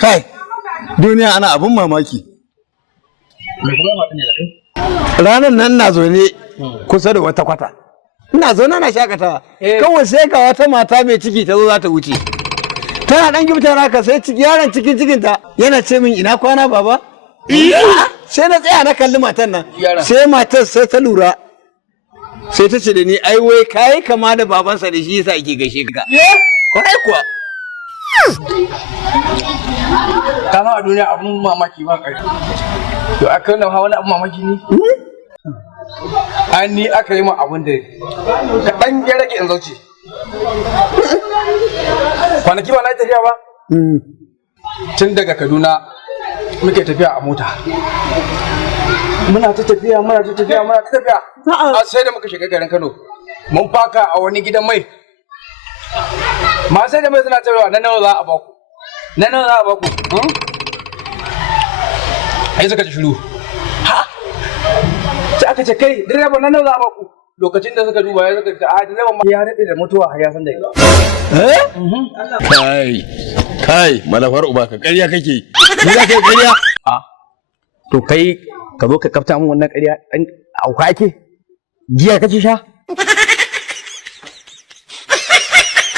Kai, duniya ana abin mamaki. Ranar nan na zo ne kusa da wata kwata. Ina zo na shakatawa. Kawai sai ga wata mata mai ciki ta zo za ta wuce. Tana dan gifta haka sai yaron cikin cikinta yana ce min ina kwana baba? Sai na tsaya na kalli matan nan. Sai matar sai ta lura. Sai ta ce da ni ai wai kai kama da babansa da shi yasa ake gaishe ka. Kwarai kuwa. Kana a duniya abun mamaki ba kai. To aka nuna wani abun mamaki ne? An ni aka yi min abun da kaɗan ya rage in zauce. Kwanaki ba na tafiya ba? Tun daga Kaduna muke tafiya a mota. Muna ta tafiya. Sai da muka shiga garin Kano. Mun faka a wani gidan mai. Ma sai da mai suna cewa nan nawa za a baku. Ai suka ci shiru. Ha! Sai aka ce kai direba nan nawa za a baku. Lokacin da suka duba ya suka ce a direban ma ya daɗe da mutuwa har ya san da Kai, malafar uba ka ƙarya kake. Ni za ka yi ƙarya? To kai ka zo ka kafta min wannan ƙarya ɗan auka ake? Giya kake sha?